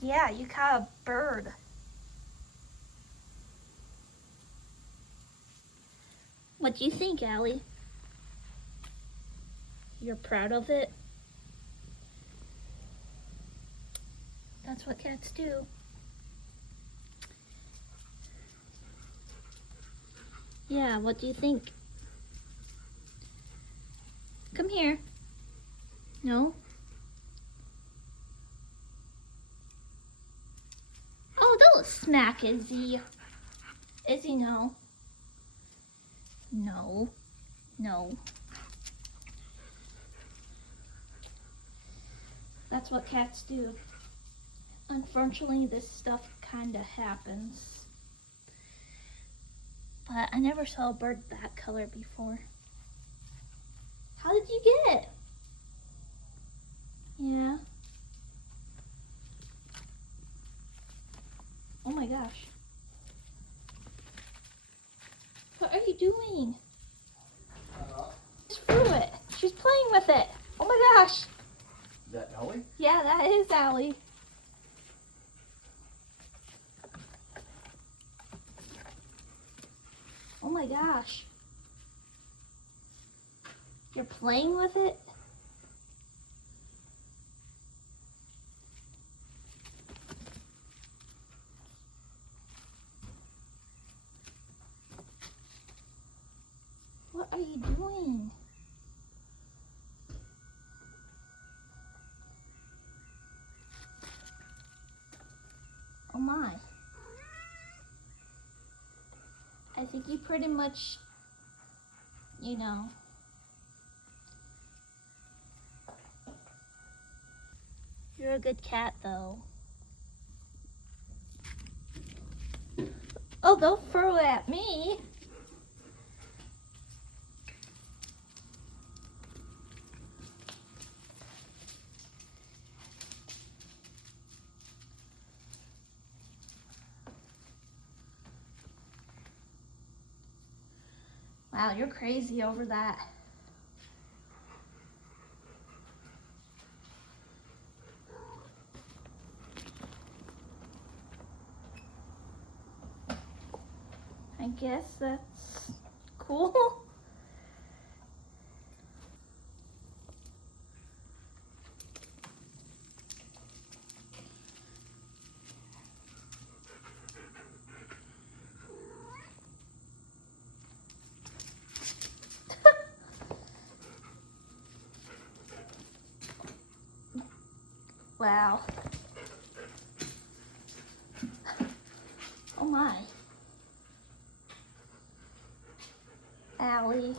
Yeah, you caught a bird. What do you think, Allie? You're proud of it? That's what cats do. Yeah, what do you think? Come here. No? Oh, don't smack Izzy. Izzy, no. No. No. That's what cats do. Unfortunately, this stuff kind of happens. But I never saw a bird that color before. How did you get it? Yeah. Oh my gosh. What are you doing? Just threw it. She's playing with it. Oh my gosh. Is that Alli? Yeah, that is Allie. Oh my gosh. You're playing with it? What are you doing? Oh my. I think you pretty much, you know. You're a good cat though. Oh, don't throw it at me. Wow, you're crazy over that. I guess that's cool. Wow. Oh my. Allie.